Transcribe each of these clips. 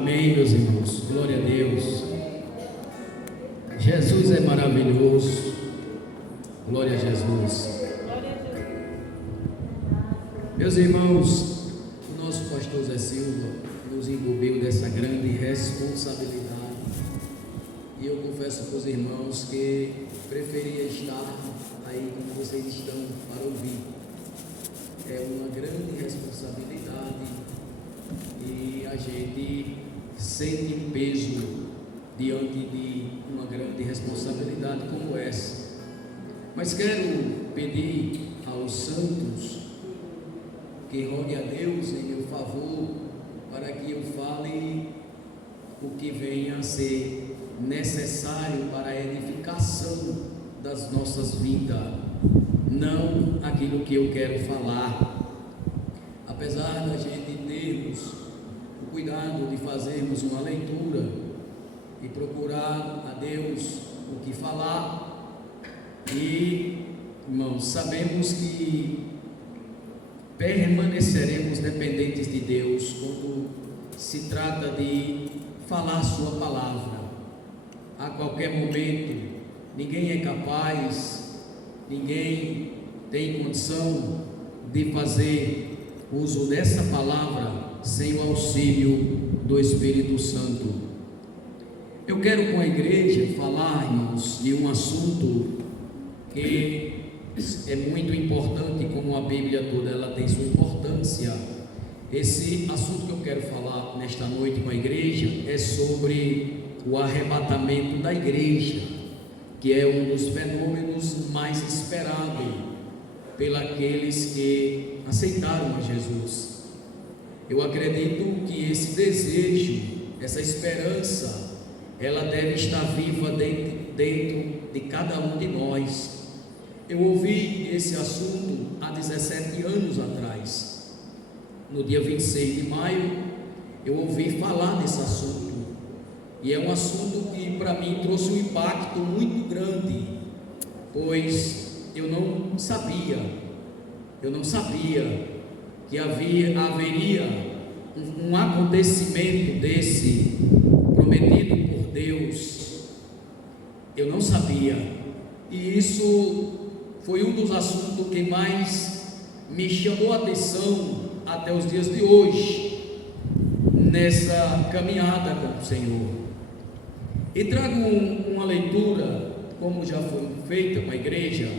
Amém, meus irmãos. Glória a Deus. Jesus é maravilhoso. Glória a Jesus. Meus irmãos, o nosso pastor Zé Silva nos incumbiu dessa grande responsabilidade. E eu confesso para os irmãos que preferia estar aí como vocês estão para ouvir. É uma grande responsabilidade e a gente sente um peso diante de uma grande responsabilidade como essa. Mas quero pedir aos santos que rogue a Deus em meu favor para que eu fale o que venha a ser necessário para a edificação das nossas vidas, não aquilo que eu quero falar. Apesar da gente termos o cuidado de fazermos uma leitura e procurar a Deus o que falar, e, irmãos, sabemos que permaneceremos dependentes de Deus quando se trata de falar Sua palavra. A qualquer momento, ninguém é capaz, ninguém tem condição de fazer uso dessa palavra sem o auxílio do Espírito Santo. Eu quero com a igreja falar, irmãos, de um assunto que é muito importante, como a Bíblia toda ela tem sua importância. Esse assunto que eu quero falar nesta noite com a igreja é sobre o arrebatamento da igreja, que é um dos fenômenos mais esperados pelos que aceitaram a Jesus. Eu acredito que esse desejo, essa esperança, ela deve estar viva dentro de cada um de nós. Eu ouvi esse assunto há 17 anos atrás. No dia 26 de maio, eu ouvi falar desse assunto. E é um assunto que para mim trouxe um impacto muito grande, pois eu não sabia que haveria um acontecimento desse prometido por Deus. Eu não sabia, e isso foi um dos assuntos que mais me chamou a atenção até os dias de hoje, nessa caminhada com o Senhor. E trago uma leitura, como já foi feita com a igreja,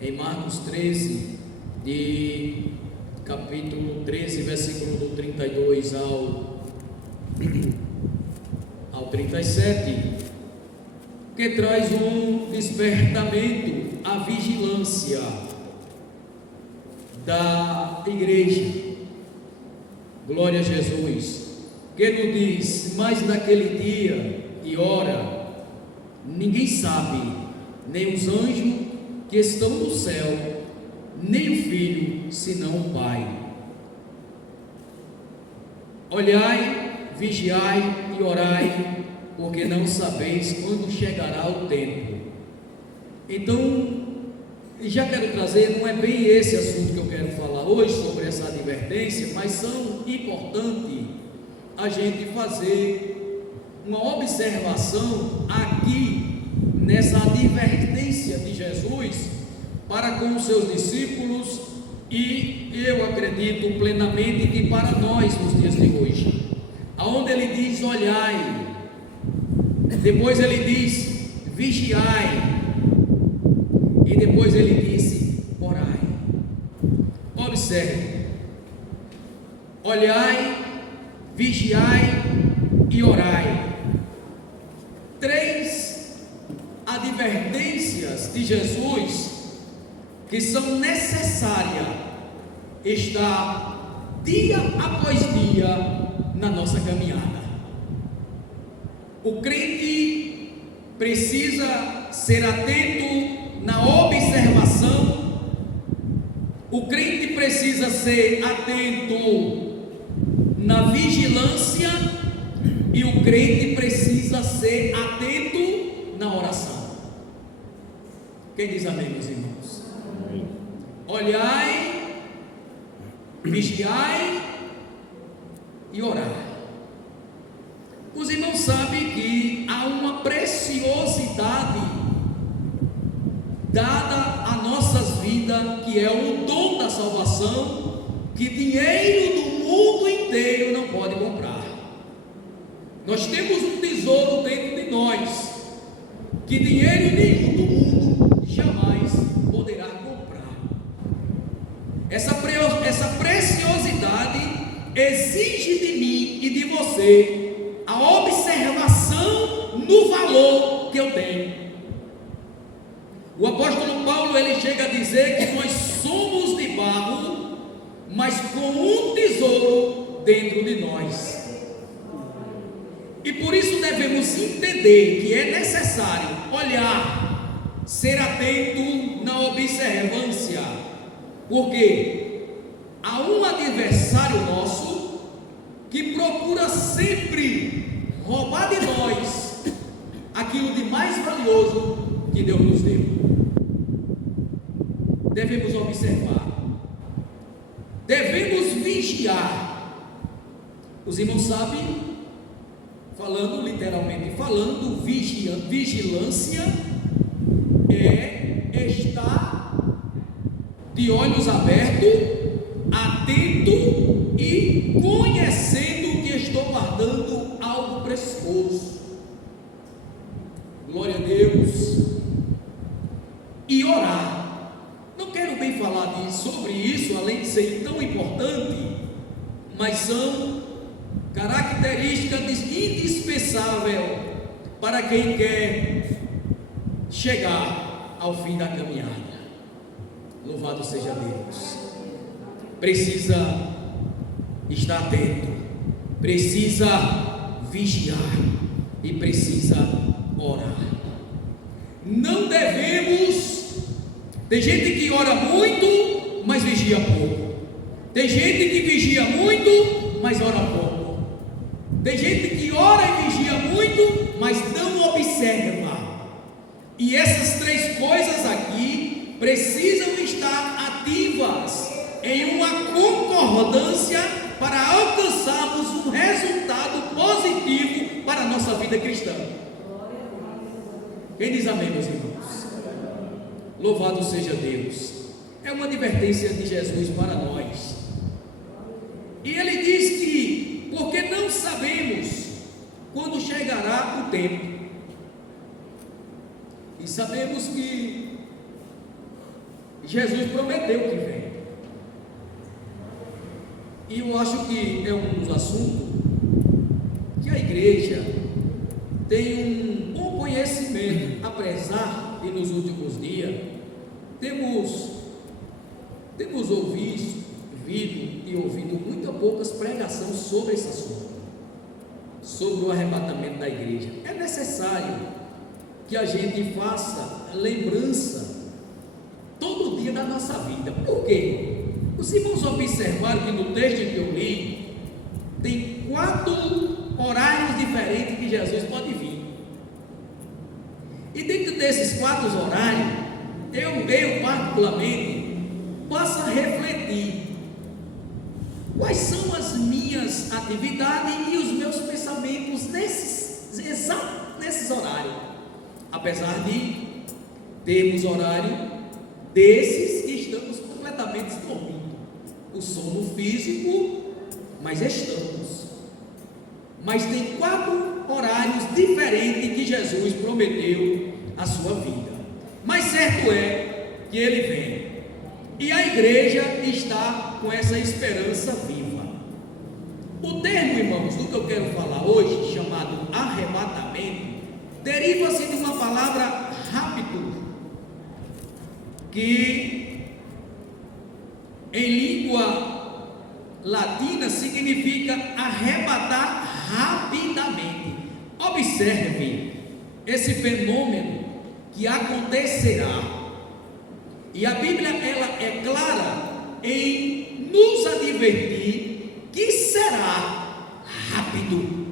em Marcos 13, de capítulo 13, versículo do 32 ao 37, que traz um despertamento à vigilância da igreja. Glória a Jesus. Que ele diz: mas naquele dia e hora ninguém sabe, nem os anjos que estão no céu, nem o Filho, senão o Pai. Olhai, vigiai e orai, porque não sabeis quando chegará o tempo. Então, já quero trazer, não é bem esse assunto que eu quero falar hoje, sobre essa advertência, mas são importantes a gente fazer uma observação aqui nessa advertência de Jesus para com os seus discípulos, e eu acredito plenamente que para nós nos dias de hoje, aonde ele diz olhai, depois ele diz vigiai, e depois ele disse orai. Observe: olhai, vigiai e orai. 3 advertências de Jesus que são necessárias estar dia após dia na nossa caminhada. O crente precisa ser atento na observação, o crente precisa ser atento na vigilância, e o crente precisa ser atento na oração. Quem diz amém, meus irmãos? Amém. Olhai, vigiai e orai. Os irmãos sabem que há uma preciosidade dada a nossas vidas, que é o dom da salvação, que dinheiro do mundo inteiro não pode comprar. Nós temos um tesouro dentro de nós, que dinheiro nenhum do mundo jamais poderá comprar. Essa preciosidade exige de mim e de você a observação no valor que eu tenho. O apóstolo Paulo, ele chega a dizer que nós somos de barro, mas com um tesouro dentro de nós. E por isso devemos entender que é necessário olhar, ser atento na observância, porque há um adversário nosso que procura sempre roubar de nós aquilo de mais valioso que Deus nos deu. Devemos observar, devemos vigiar. Os irmãos sabem, falando literalmente, vigilância é estar de olhos abertos, atento e conhecendo que estou guardando algo precioso. Glória a Deus. E orar. Não quero bem falar sobre isso, além de ser tão importante, mas são características indispensáveis para quem quer chegar ao fim da caminhada. Louvado seja Deus. Precisa estar atento, precisa vigiar e precisa orar. Não devemos. Tem gente que ora muito, mas vigia pouco. Tem gente que vigia muito, mas ora pouco. Tem gente que ora e vigia muito, mas não observa. E essas três coisas aqui precisam estar ativas em uma concordância para alcançarmos um resultado positivo para a nossa vida cristã. Quem diz amém, meus irmãos? Louvado seja Deus. É uma advertência de Jesus para nós. E ele diz que, porque não sabemos quando chegará o tempo. E sabemos que Jesus prometeu que vem. E eu acho que é um dos assuntos que a igreja tem um bom conhecimento, apesar de nos últimos dias temos ouvido e ouvido muito poucas pregações sobre esse assunto, sobre o arrebatamento da igreja. É necessário que a gente faça lembrança todo dia da nossa vida. Por quê? Os irmãos observaram que no texto que eu li tem 4 horários diferentes que Jesus pode vir. E dentro desses 4 horários, eu particularmente passo a refletir quais são as minhas atividades e os meus pensamentos nesses horários. Apesar de termos horário desses que estamos completamente dormindo, o sono físico, mas estamos. Mas tem 4 horários diferentes que Jesus prometeu à sua vida. Mas certo é que ele vem, e a igreja está com essa esperança viva. O termo, irmãos, do que eu quero falar hoje, chamado arrebatamento, deriva-se de uma palavra rápido, que em língua latina significa arrebatar rapidamente. Observe esse fenômeno que acontecerá, e a Bíblia ela é clara em nos advertir que será rápido.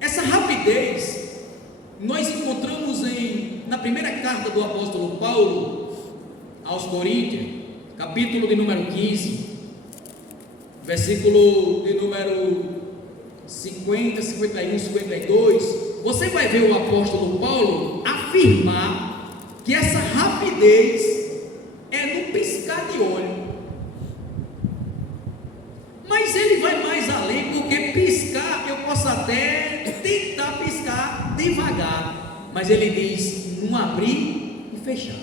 Essa rapidez nós encontramos na primeira carta do apóstolo Paulo aos Coríntios, capítulo de número 15, versículo de número 50, 51, 52, você vai ver o apóstolo Paulo afirmar que essa rapidez é no piscar de olho. Mas ele vai mais além, porque piscar, eu posso até tentar piscar devagar, mas ele diz, num abrir e fechar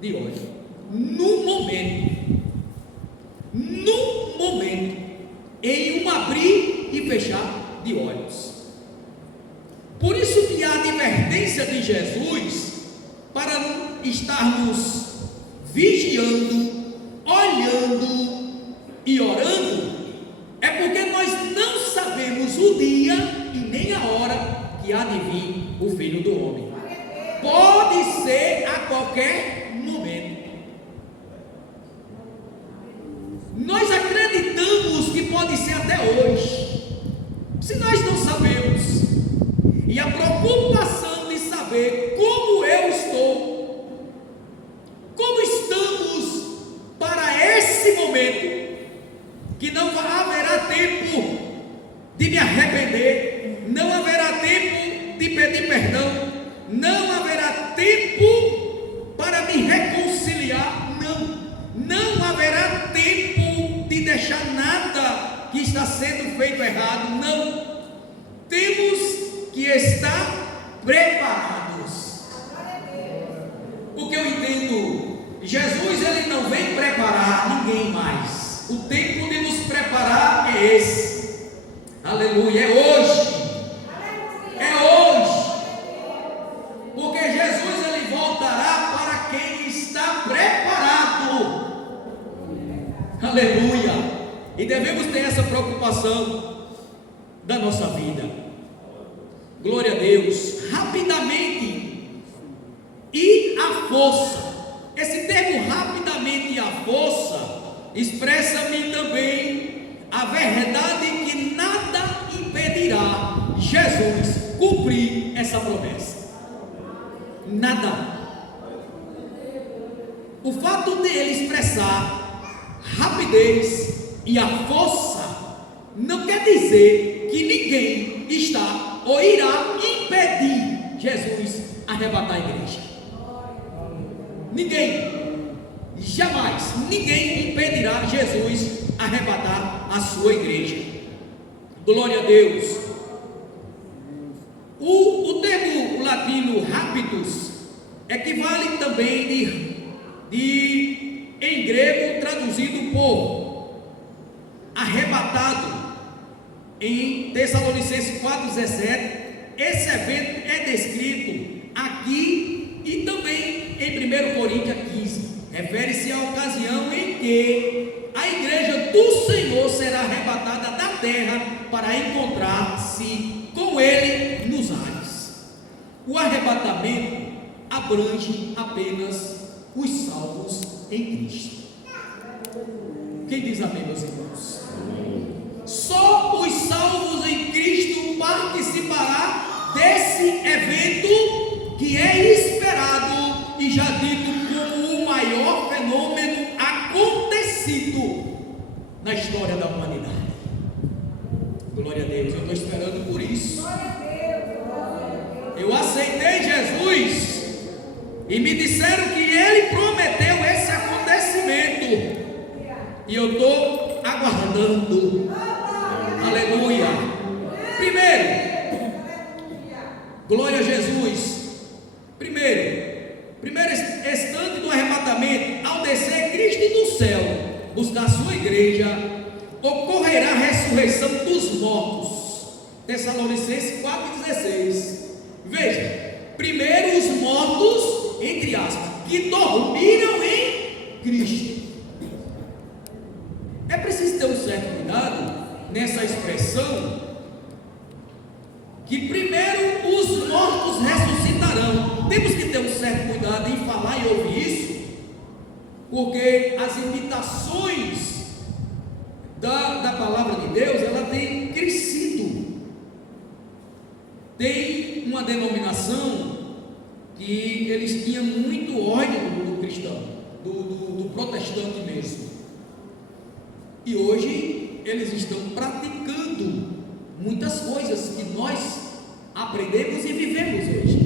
de olho, no momento, em um abrir e fechar de olhos. Por isso que a advertência de Jesus, para estarmos vigiando, olhando e orando, é porque nós não sabemos o dia e nem a hora que há de vir o Filho do Homem. Pode ser a qualquer momento. Nós acreditamos que pode ser até hoje. Se nós não sabemos, e a preocupação de saber como eu estou, como estamos para esse momento, que não haverá tempo de me arrepender, não haverá tempo de pedir perdão, não haverá tempo para me reconciliar, não haverá tempo de deixar nada que está sendo feito errado, não. Temos que estar preparados. Porque eu entendo, Jesus ele não vem preparar ninguém mais. O tempo de nos preparar é esse. Aleluia, é hoje. É hoje. Porque Jesus ele voltará para quem está preparado. Aleluia. E devemos ter essa preocupação da nossa vida. Glória a Deus. Rapidamente e à força. Esse termo rapidamente e à força expressa-me também a verdade que nada impedirá Jesus cumprir essa promessa. Nada. O fato dele expressar rapidez e a força não quer dizer que ninguém está ou irá impedir Jesus arrebatar a igreja. Ninguém. Jamais ninguém impedirá Jesus arrebatar a sua igreja. Glória a Deus. O termo latino rapidus equivale também em grego traduzido por arrebatado. Em Tessalonicenses 4,17, esse evento é descrito aqui e também em 1 Coríntios 15. Refere-se à ocasião em que a igreja do Senhor será arrebatada da terra para encontrar-se com Ele nos ares. O arrebatamento abrange apenas os salvos em Cristo. Quem diz amém, meus irmãos? Só os salvos em Cristo participará desse evento que é esperado e já dito como o maior fenômeno acontecido na história da humanidade. Glória a Deus, eu estou esperando por isso. Eu aceitei Jesus e me disseram que Ele prometeu esse acontecimento e eu estou aguardando. Aleluia. Primeiro, glória a Jesus. Primeiro instante do arrebatamento, ao descer Cristo do céu, buscar a sua igreja, ocorrerá a ressurreição dos mortos. Tessalonicenses 4,16. Veja, primeiro os mortos, entre aspas, que dormiram em Cristo. É preciso ter um certo cuidado nessa expressão, que primeiro os mortos ressuscitarão. Temos que ter um certo cuidado em falar e ouvir isso, porque as imitações da palavra de Deus, ela tem crescido. Tem uma denominação que eles tinham muito ódio do cristão, do protestante mesmo, e hoje eles estão praticando muitas coisas que nós aprendemos e vivemos hoje.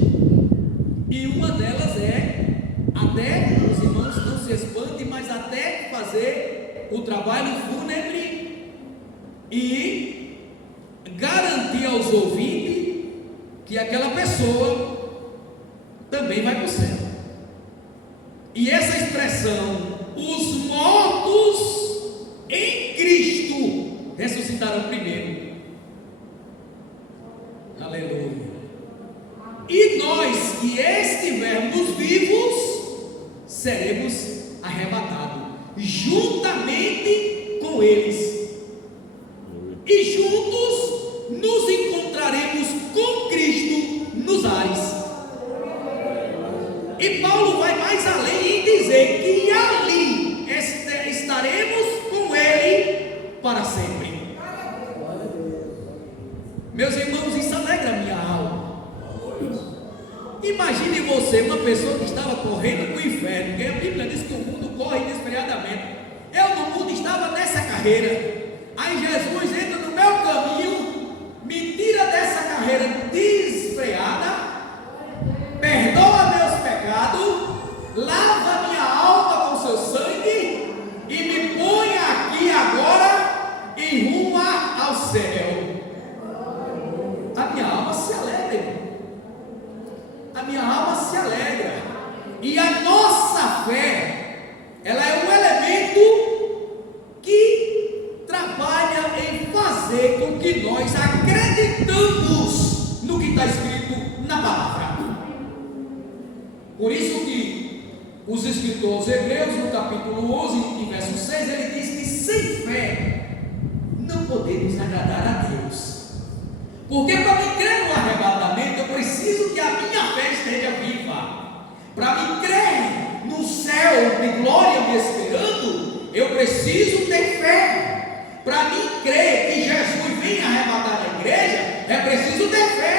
E uma delas é, até, os irmãos não se espantem, mas até fazer o trabalho fúnebre e garantir aos ouvintes que aquela pessoa também vai para o céu. E essa expressão, os mortos em Cristo ressuscitarão primeiro. Aleluia. E nós que estivermos vivos, seremos arrebatados juntamente com eles, e juntos nos encontraremos com Cristo nos ares. E Paulo vai mais além em dizer que ali estaremos com Ele para sempre. Meus irmãos, isso alegra a minha alma. Imagine você, uma pessoa que estava correndo para o inferno, porque a Bíblia diz que o mundo corre desfreadamente. Eu no mundo estava nessa carreira. Aí Jesus entra no meu caminho, me tira dessa carreira desfreada, perdoa meus pecados, lava minha alma com seu sangue e me põe aqui agora e ruma ao céu. A minha alma se alegra. A minha alma se alegra. E a nossa fé, ela é um elemento que trabalha em fazer com que nós acreditamos no que está escrito na palavra. Por isso que os escritores hebreus, no capítulo 11, e verso 6, ele diz que sem fé não podemos agradar a Deus. Porque para me crer no arrebatamento, eu preciso que a minha fé esteja viva. Para me crer no céu de glória me esperando, eu preciso ter fé. Para mim crer que Jesus vem arrebatar a igreja, é preciso ter fé.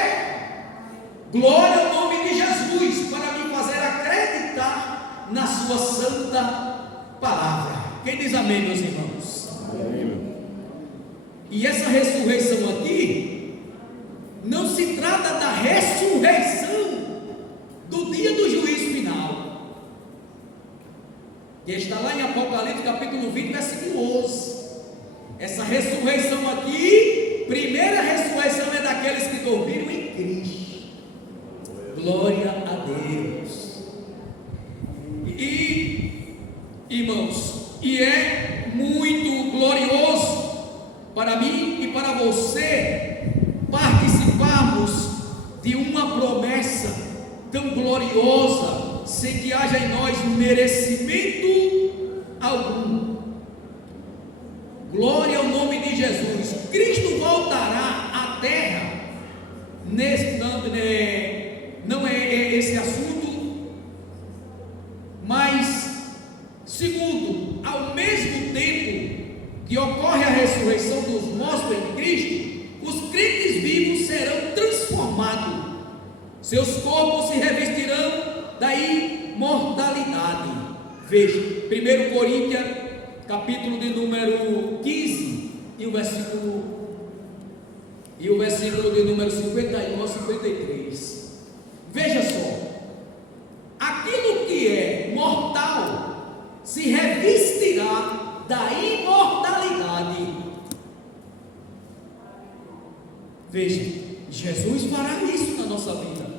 Glória ao nome de Jesus, para me fazer acreditar na sua santa palavra. Quem diz amém, meus irmãos? Amém. E essa ressurreição aqui não se trata da ressurreição do dia do juízo final, que está lá em Apocalipse capítulo 20, versículo 11. Essa ressurreição aqui, primeira ressurreição é daqueles que dormiram em Cristo. Glória a Deus. E, irmãos, e é muito glorioso para mim e para você participarmos de uma promessa tão gloriosa, sem que haja em nós merecimento algum. Glória ao nome de Jesus. Cristo voltará à terra. Não é esse assunto, mas segundo, ao mesmo tempo que ocorre a ressurreição dos mortos em Cristo, os crentes vivos serão transformados, seus corpos se revestirão da imortalidade. Veja, 1 Coríntios, capítulo de número 15, e o versículo de número 51 ao 53. Veja só, aquilo que é mortal se revestirá da imortalidade. Veja, Jesus fará isso na nossa vida.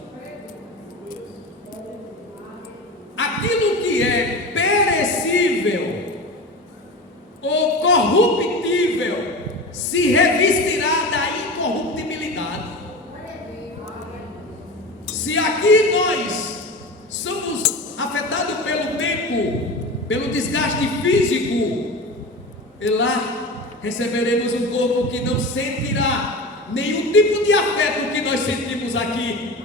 Aquilo que é perecível ou corruptível se revestirá da incorruptibilidade. Se aqui nós somos afetados pelo tempo, pelo desgaste físico, e lá receberemos um corpo que não sentirá nenhum tipo de afeto que nós sentimos aqui.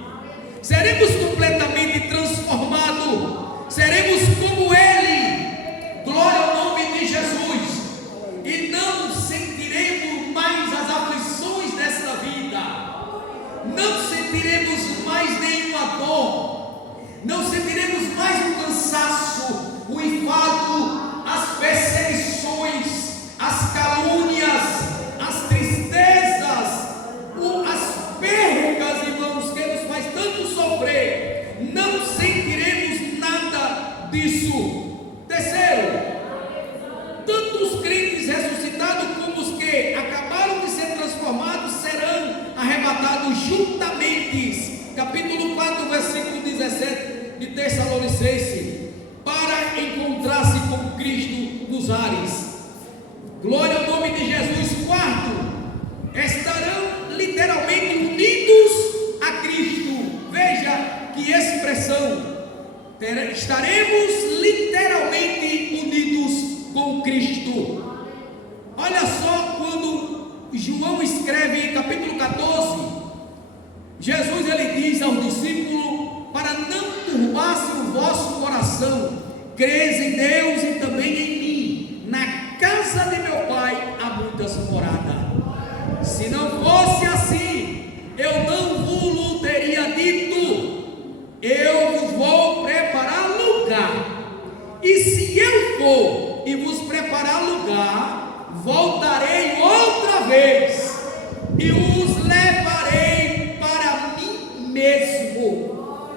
Seremos completamente transformados, seremos como Ele. Glória ao nome de Jesus. E não sentiremos mais as aflições desta vida, não sentiremos mais nenhuma dor, não sentiremos mais o cansaço, o enfado, as perseguições, as calúnias, as tristezas, juntamente, capítulo 4, versículo 17 de Tessalonicenses, para encontrar-se com Cristo nos ares. Glória ao nome de Jesus. Quarto, estarão literalmente unidos a Cristo. Veja que expressão. Estaremos literalmente unidos com Cristo. Olha só quando João escreve em capítulo 14, Jesus ele diz aos discípulos: para não turbar-se o vosso coração, creis em Deus e também em mim. Na casa de meu Pai há muitas moradas. Se não fosse assim, eu não vos teria dito: eu vos vou preparar lugar. E se eu for e vos preparar lugar, voltarei outra vez e os levarei para mim mesmo.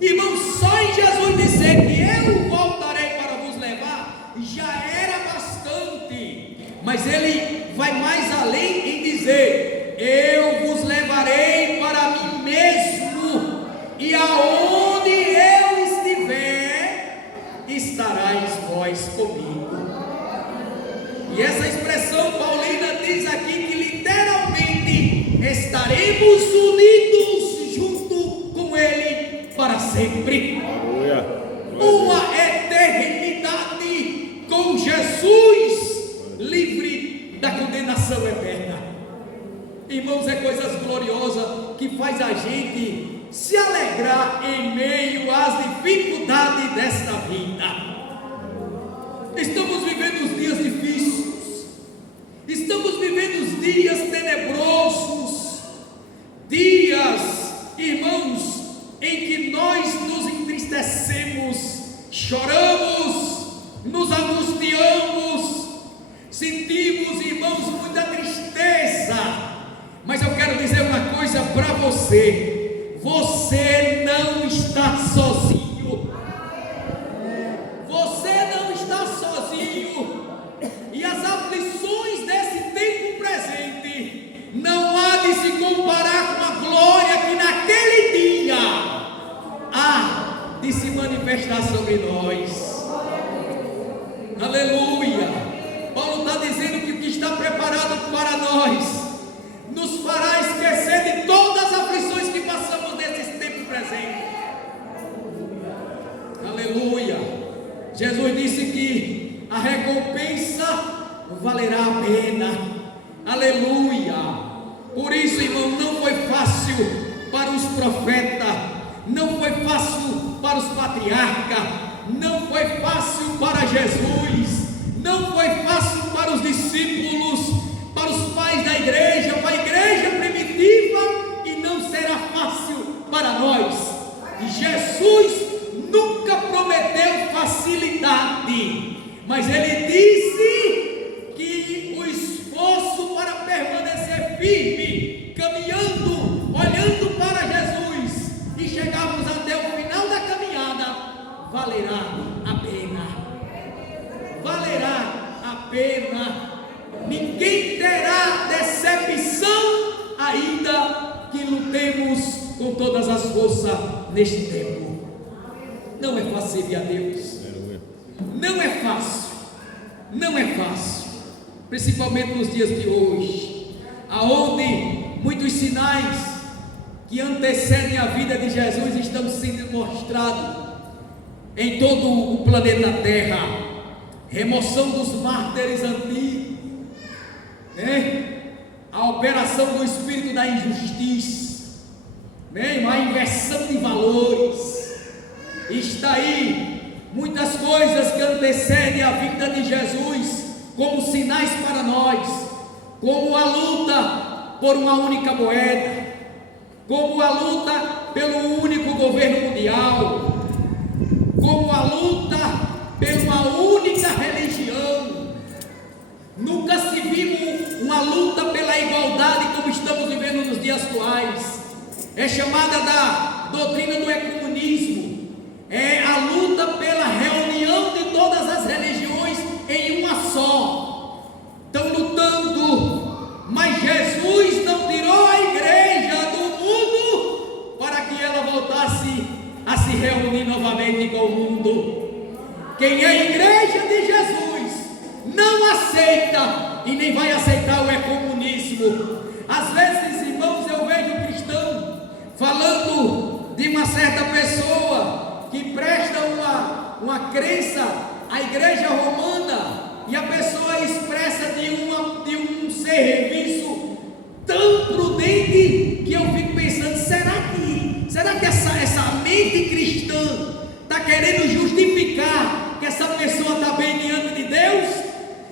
Irmão, só em Jesus dizer que eu voltarei para vos levar já era bastante, mas ele vai mais além em dizer: eu vos levarei para mim mesmo, e aonde eu estiver, estarás vós comigo. E essa expressão paulina diz aqui que literalmente estaremos unidos junto com Ele para sempre. Uma eternidade com Jesus, livre da condenação eterna. Irmãos, é coisas gloriosas que faz a gente se alegrar em meio às dificuldades desta vida. Estamos vivendo os dias difíceis, estamos vivendo os dias tenebrosos, dias, irmãos, em que nós nos entristecemos, choramos, nos angustiamos, sentimos, irmãos, muita tristeza. Mas eu quero dizer uma coisa para você: você não está sozinho. Você não está sozinho. E as aflições desse tempo presente não há de se comparar com a glória que naquele dia há de se manifestar sobre nós. Aleluia. Paulo está dizendo que o que está preparado para nós nos fará esquecer de todas as aflições que passamos nesse tempo presente. Aleluia. Jesus disse que a recompensa valerá a pena. Aleluia. Por isso, irmão, não foi fácil para os profetas, não foi fácil para os patriarcas, não foi fácil para Jesus, não foi fácil para os discípulos, para os pais da igreja, para a igreja primitiva, e não será fácil para nós. Jesus nunca prometeu facilidade, mas ele disse que o esforço para permanecer firme, caminhando, olhando para Jesus e chegarmos até o final da caminhada, valerá a pena. Valerá a pena. Ninguém terá decepção, ainda que lutemos com todas as forças neste tempo. Não é fácil servir a Deus. Não é fácil. Não é fácil. Principalmente nos dias de hoje, aonde muitos sinais que antecedem a vida de Jesus estão sendo mostrados em todo o planeta Terra. Remoção dos mártires antigos, a operação do espírito da injustiça, a inversão de valores. Está aí muitas coisas que antecedem a vinda de Jesus como sinais para nós, como a luta por uma única moeda, como a luta pelo único governo mundial, como a luta por uma única religião. Nunca se viu uma luta pela igualdade como estamos vivendo nos dias atuais. É chamada da doutrina do ecumenismo. É a luta pela reunião de todas as religiões em uma só. Estão lutando, mas Jesus não tirou a igreja do Quem é igreja de Jesus não aceita e nem vai aceitar o ecumenismo. Às vezes, irmãos, eu vejo cristão falando de uma certa pessoa que presta uma crença à igreja romana, e a pessoa expressa de um serviço tão prudente que eu fico pensando, será que essa mente cristã está querendo justificar que essa pessoa está bem diante de Deus,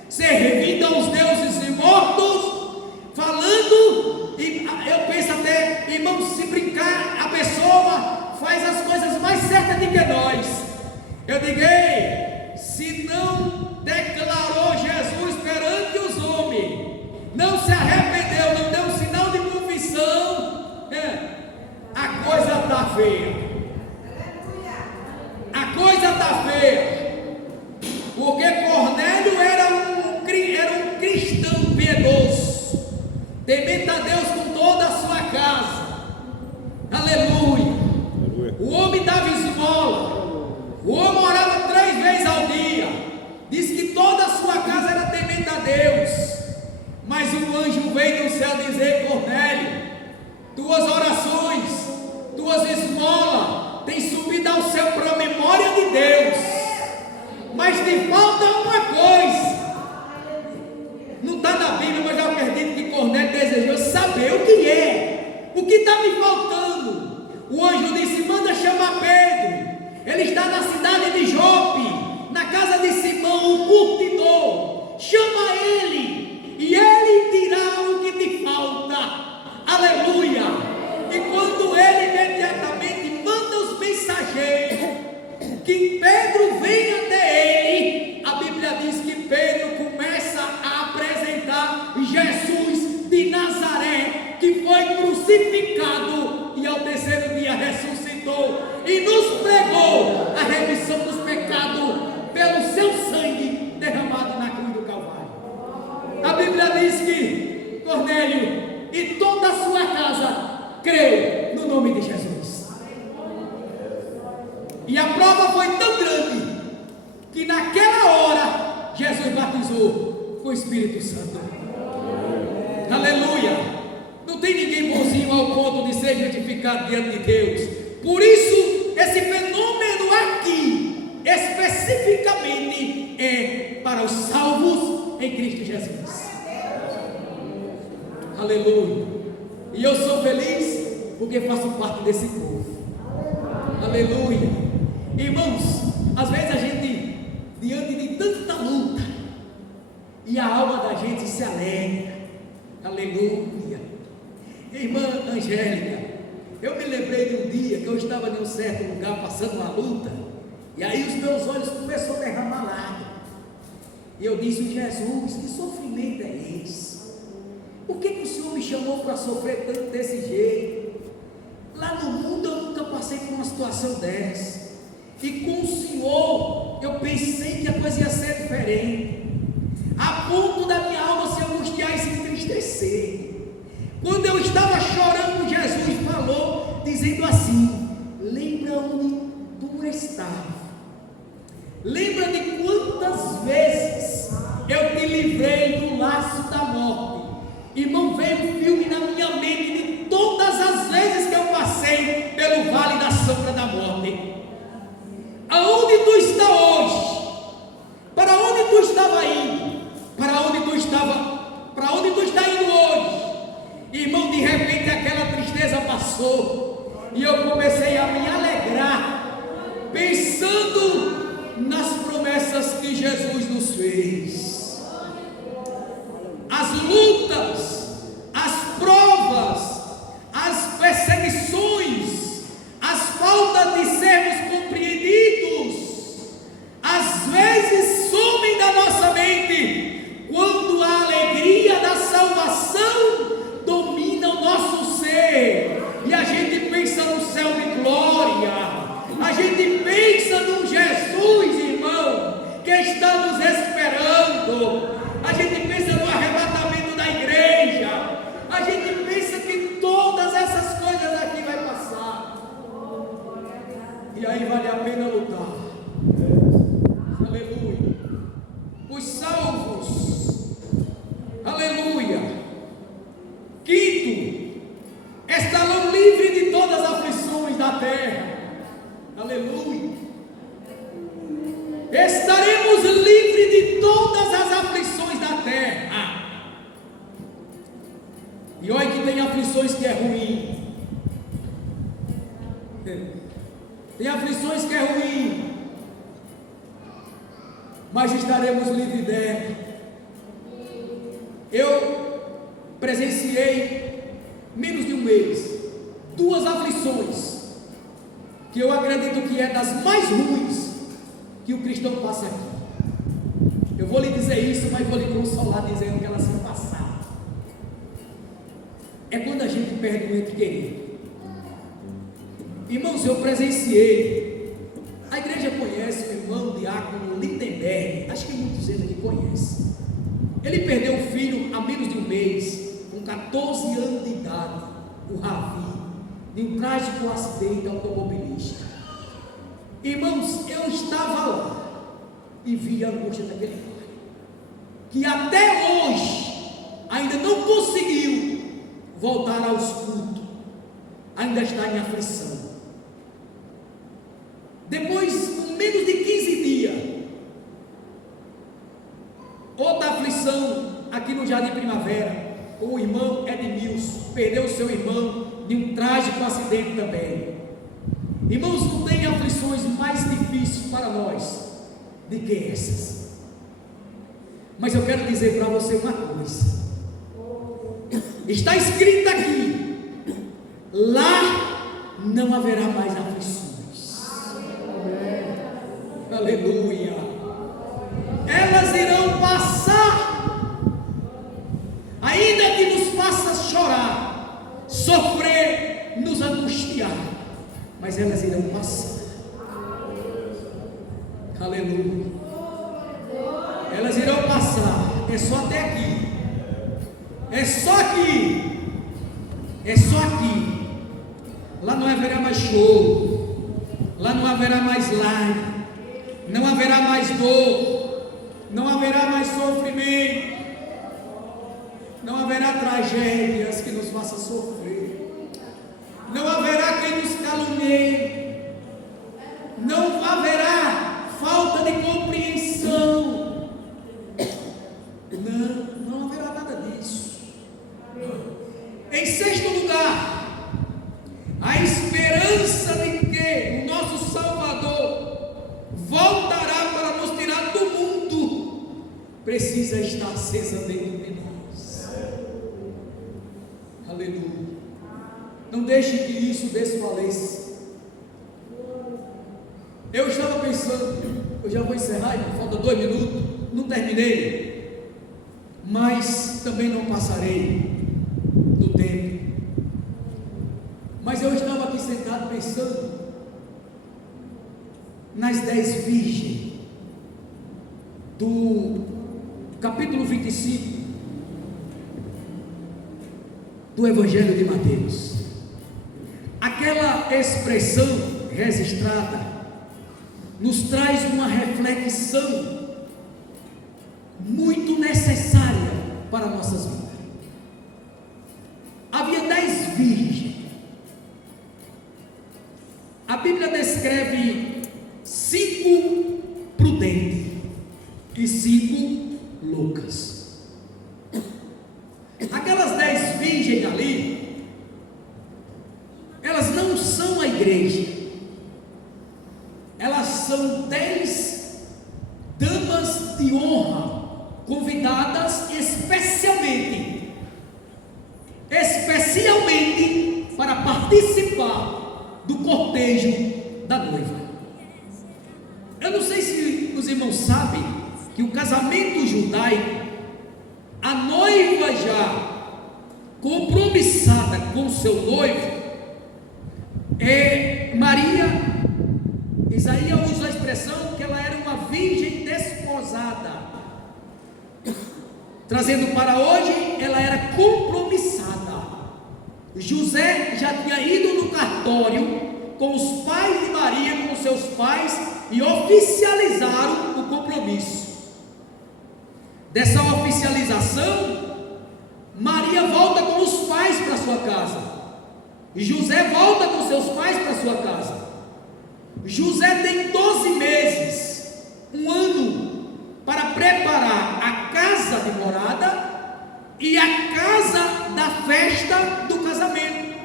servindo aos deuses mortos, falando, e eu penso até, irmãos, se brincar, a pessoa faz as coisas mais certas do que nós. Eu digo, ei, se não declarou Jesus perante os homens, não se arrependeu, não deu um sinal de confissão, a coisa está feia. A coisa está feia. Porque Cornélio era um cristão piedoso, temente a Deus com toda a sua casa. Aleluia. O homem dava esmola. O homem orava 3 vezes ao dia. Diz que toda a sua casa era temente a Deus. Mas um anjo veio do céu dizer: Cornélio, tuas orações, tuas esmolas têm subido ao céu para a memória de Deus. Mas te falta uma coisa. Não está na Bíblia, mas eu acredito que Cornélio desejou saber o que é. O que está me faltando? O anjo disse: manda chamar Pedro. Ele está na cidade de Jope, na casa de Simão, o curtidor. Chama ele, e ele dirá o que te falta. Aleluia. E quando ele imediatamente manda os mensageiros, que Pedro vem até ele, a Bíblia diz que Pedro começa a apresentar Jesus de Nazaré, que foi crucificado e ao terceiro dia ressuscitou e nos pregou a remissão dos pecados pelo seu sangue derramado na cruz do Calvário. A Bíblia diz que Cornélio e toda a sua casa creu no nome de Jesus. E a prova foi tão grande que naquela hora Jesus batizou com o Espírito Santo. Aleluia. Não tem ninguém bonzinho ao ponto de ser justificado diante de Deus. Por isso, esse fenômeno aqui, especificamente, é para os salvos em Cristo Jesus. Aleluia. E eu sou feliz porque faço parte desse povo. Aleluia. Irmãos, às vezes a gente, diante de tanta luta, e a alma da gente se alegra. Aleluia. Irmã Angélica, eu me lembrei de um dia que eu estava em um certo lugar passando uma luta, e aí os meus olhos começaram a derramar lágrimas. E eu disse: Jesus, que sofrimento é esse? Por que o Senhor me chamou para sofrer tanto desse jeito? Lá no mundo eu nunca passei por uma situação dessa. E com o Senhor eu pensei que a coisa ia ser diferente, a ponto da minha alma se angustiar e se entristecer. Quando eu estava chorando, Jesus falou, dizendo assim: lembra onde tu estava, lembra de quantas vezes eu te livrei do laço da morte. Irmão, veio um filme na minha mente de todas as vezes que eu passei pelo vale da sombra da morte. Aonde tu está hoje? Para onde tu estava indo? Para onde tu está indo hoje? Irmão, de repente aquela tristeza passou e eu comecei a me alegrar, pensando nas promessas que Jesus nos fez. As lutas, as provas, as perseguições, as faltas de sermos compreendidos, às vezes somem da nossa mente, quando a alegria da salvação domina o nosso ser, e a gente pensa no céu de glória, a gente pensa num Jesus, irmão, que está nos esperando, a gente pensa no arrebatamento da igreja, a gente pensa que todas essas coisas aqui vai passar, e aí vale a pena lutar. Espírito estarão livres de todas as aflições da terra. Aleluia. Estaremos livres de todas as aflições da terra. E olha que tem aflições que é ruim. Tem aflições que é ruim, mas estaremos livres dela. Eu presenciei, menos de um mês, 2 aflições, que eu acredito que é das mais ruins que o cristão passa aqui. Eu vou lhe dizer isso, mas vou lhe consolar dizendo que elas vão passar. É quando a gente perde um ente querido. Irmãos, eu presenciei. A igreja conhece o irmão diácono Lindenberg. Acho que muitos deles aqui conhecem. Ele perdeu um filho há menos de um mês, com 14 anos de idade, o Ravi, de um trágico acidente automobilístico. Irmãos, eu estava lá e vi a angústia daquele pai, que até hoje ainda não conseguiu voltar aos cultos, ainda está em aflição. Depois, com menos de 15 dias, outra aflição aqui no Jardim Primavera, o irmão Edmilson perdeu seu irmão de um trágico acidente também. Irmãos, não tem aflições mais difíceis para nós do que essas. Mas eu quero dizer para você uma coisa. Está escrito aqui: lá não haverá mais aflições. Aleluia. Elas irão passar, ainda que nos faça chorar, sofrer, nos angustiar, mas elas irão passar. Aleluia. Elas irão passar. É só até aqui. É só aqui. É só aqui. Lá não haverá mais choro. Lá não haverá mais lágrimas. Não haverá mais dor. Não haverá mais sofrimento. Não haverá tragédias que nos façam sofrer. Não haverá quem nos caluncie. Não haverá falta de compreensão. Não haverá nada disso. Em sexto lugar, a esperança de que o nosso Salvador voltará para nos tirar do mundo precisa estar acesa dentro de nós. Aleluia. Não deixe que isso desfaleça. Eu estava pensando, eu já vou encerrar, falta 2 minutos, não terminei, mas também não passarei do tempo. Mas eu estava aqui sentado pensando nas 10 virgens do capítulo 25 do Evangelho de Mateus. Aquela expressão registrada nos traz uma reflexão muito necessária para nossas vidas. Havia 10 virgens. A Bíblia descreve 5 prudentes e 5 loucas. Aquelas 10 virgens ali, elas não são a igreja. Elas são 10 damas de honra, convidadas especialmente para participar do cortejo da noiva. Eu não sei se os irmãos sabem que o casamento judaico, a noiva já compromissada com seu noivo, Maria. Isaías usa a expressão que ela era uma virgem desposada, trazendo para hoje, ela era compromissada. José já tinha ido no cartório com os pais de Maria, com seus pais, e oficializaram o compromisso. Dessa oficialização, Maria volta com os pais para sua casa, e José volta com seus pais para sua casa. José tem 12 meses, um ano, para preparar a casa de morada e a casa da festa do casamento,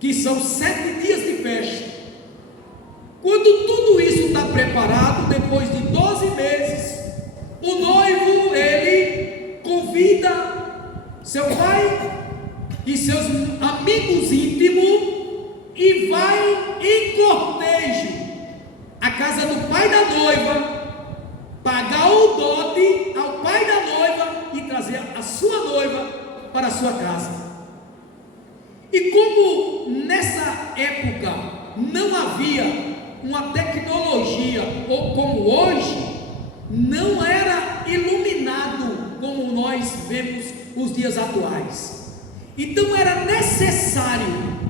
que são 7 dias de festa. Quando tudo isso está preparado, depois de 12 meses, o noivo, ele convida seu pai e seus amigos íntimos e vai em cortejo à casa do pai da noiva, pagar o dote ao pai da noiva e trazer a sua noiva para a sua casa. E como nessa época não havia uma tecnologia, ou como hoje, não era iluminado como nós vemos os dias atuais. Então era necessário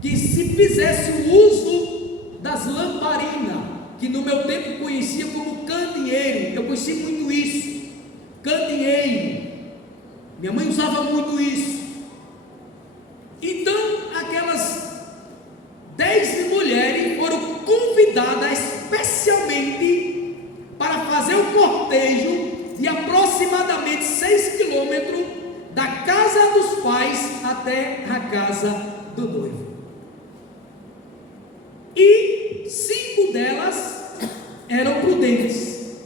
que se fizesse o uso das lamparinas, que no meu tempo conhecia como candeeiro. Eu conheci muito isso, candeeiro. Minha mãe usava muito isso. Então aquelas 10 mulheres foram convidadas especialmente para fazer o cortejo de aproximadamente 6 quilômetros da casa dos pais até a casa do noivo. E 5 delas eram prudentes.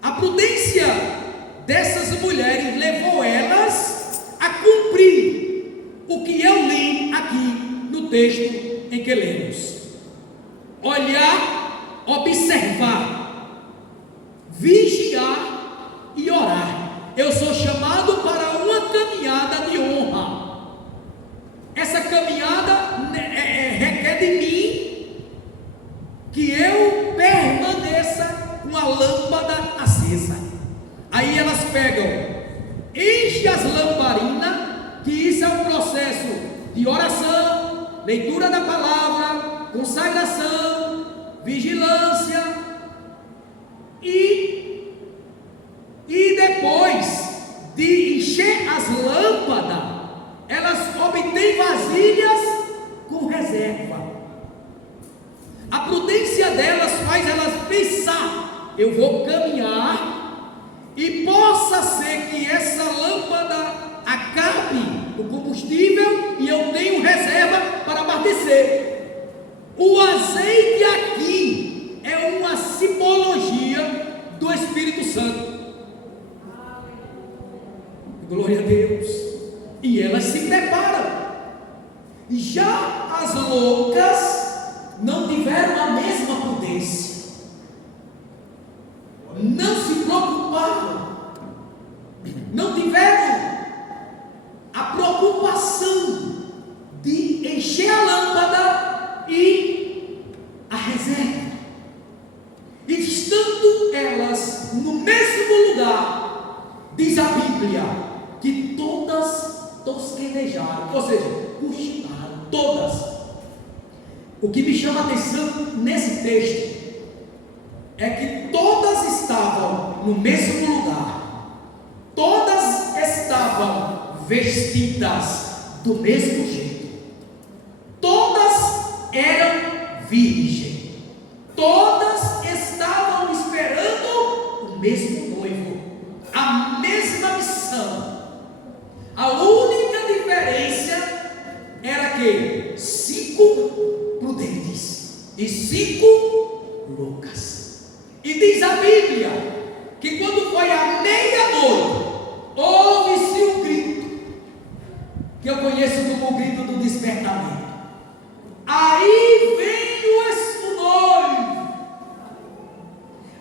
A prudência dessas mulheres levou elas a cumprir o que eu li aqui no texto em que lemos: olhar, observar, vigiar e orar. Eu sou chamado para uma caminhada de honra. Essa caminhada requer de mim que eu permaneça com a lâmpada acesa. Aí elas pegam, enchem as lamparinas, que isso é um processo de oração, leitura da palavra, consagração, vigilância, e depois de encher as lâmpadas, elas obtêm vasilhas com reserva. A prudência delas faz elas pensar: eu vou caminhar e possa ser que essa lâmpada acabe o combustível e eu tenho reserva para abastecer. O azeite aqui é uma simbologia do Espírito Santo. Glória a Deus. E elas se preparam. Já as loucas não tiveram a mesma prudência, não se preocuparam, não tiveram a preocupação de encher a lâmpada e a reserva. E estando elas no mesmo lugar, diz a Bíblia que todas tosquenejaram, ou seja, cochilaram, todas. O que me chama a atenção nesse texto é que todas estavam no mesmo lugar, todas estavam vestidas do mesmo jeito, todas eram virgens, todas estavam esperando o mesmo noivo, a mesma missão. A única diferença era que 5 prudentes e 5 loucas. E diz a Bíblia que quando foi a meia-noite, houve-se um grito, que eu conheço como o grito do despertamento. Aí veio o noivo,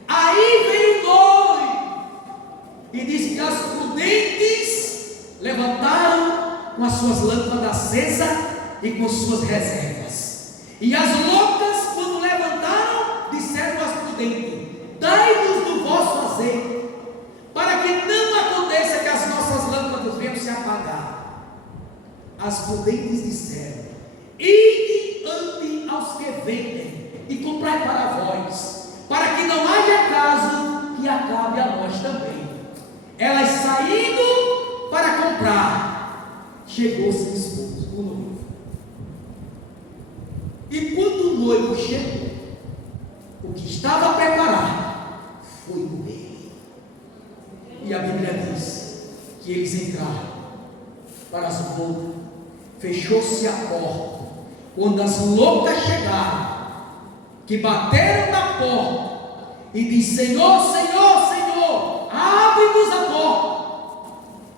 aí veio o noivo, e diz que as prudentes levantaram com as suas lâmpadas acesas e com suas reservas. E as loucas, quando levantaram, disseram às prudentes: dai-nos do vosso azeite, para que não aconteça que as nossas lâmpadas venham se apagar. As prudentes disseram: ide ante aos que vendem e comprai para vós, para que não haja caso que acabe a nós também. Elas saindo para para comprar, chegou-se o esposo, o noivo. E quando o noivo chegou, o que estava preparado foi com ele. E a Bíblia diz que eles entraram para as bodas, fechou-se a porta. Quando as loucas chegaram, que bateram na porta e disseram: Senhor, Senhor, Senhor, abre-nos a porta.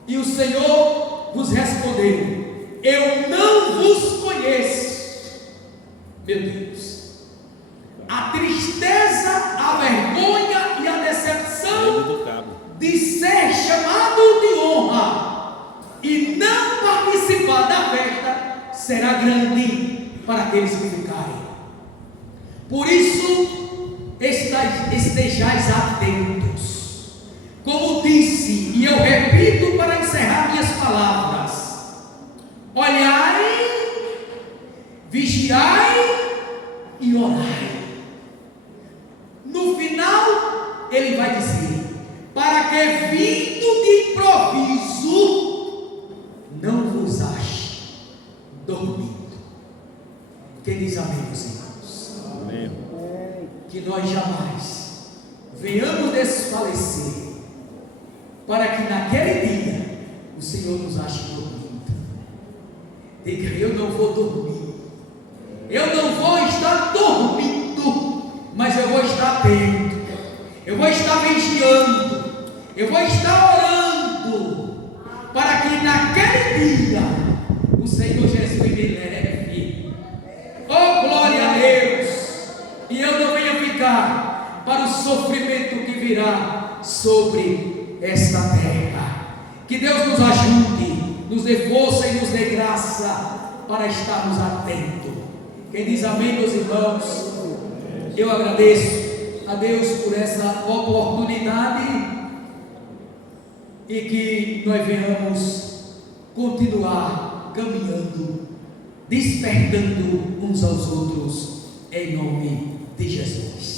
E o Senhor vos respondeu: eu não vos conheço. Meu Deus, a tristeza, a vergonha e a decepção de ser chamado de honra e não participar da festa será grande para aqueles que ficarem. Por isso, estejais atentos. Como disse, e eu repito para encerrar minhas palavras: olhai, vigiai e orai. No final, ele vai dizer: para que vindo de improviso, não vos ache dormindo. Quem diz amém, meus irmãos? Amém. Que nós jamais venhamos desfalecer, para que naquele dia o Senhor nos ache dormindo. Diga: eu não vou dormir, eu não vou estar dormindo, mas eu vou estar atento, eu vou estar vigiando, eu vou estar orando, para que naquele dia o Senhor Jesus me leve. Oh, glória a Deus! E eu não venha ficar para o sofrimento que virá sobre esta terra. Que Deus nos ajude, nos dê força e nos dê graça para estarmos atentos. Quem diz amém, meus irmãos? Eu agradeço a Deus por essa oportunidade e que nós venhamos continuar caminhando, despertando uns aos outros, em nome de Jesus.